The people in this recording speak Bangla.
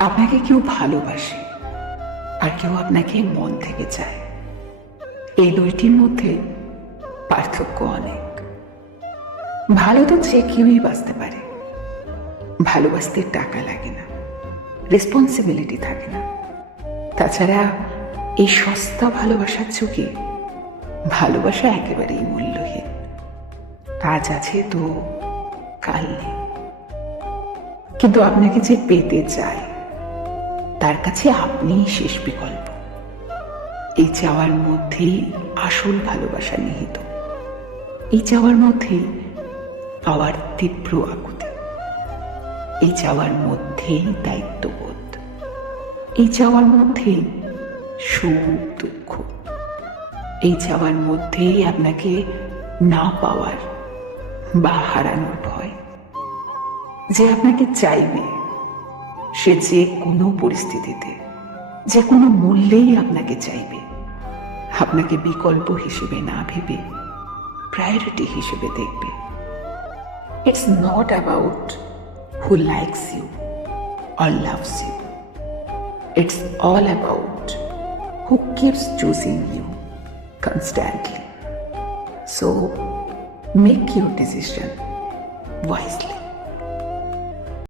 আপনাকে কেউ ভালোবাসে আর কেউ আপনাকে মন থেকে চায়। এই দুইটির মধ্যে পার্থক্য অনেক। ভালো তো যে কেউই বাঁচতে পারে। ভালোবাসতে টাকা লাগে না রেসপন্সিবিলিটি থাকে না। তাছাড়া এই সস্তা ভালোবাসার চোখে ভালোবাসা একেবারেই মূল্যহীন। আজ আছে তো কাল নেই। কিন্তু আপনাকে যে পেতে চায় তার কাছে আপনিই শেষ বিকল্প। এই চাওয়ার মধ্যেই আসল ভালোবাসা নিহিত। এই চাওয়ার মধ্যেই পাওয়ার তীব্র আকুতি। এই চাওয়ার মধ্যেই দায়িত্ববোধ। এই চাওয়ার মধ্যেই সুখ দুঃখ। এই চাওয়ার মধ্যেই আপনাকে না পাওয়ার বা হারানোর ভয়। যে আপনাকে চাইবে সে যে কোনো পরিস্থিতিতে যে কোনো মূল্যেই আপনাকে চাইবে আপনাকে বিকল্প হিসেবে না ভেবে প্রায়োরিটি হিসেবে দেখবে it's not about who likes you or loves you it's all about who keeps choosing you constantly so make your decision wisely.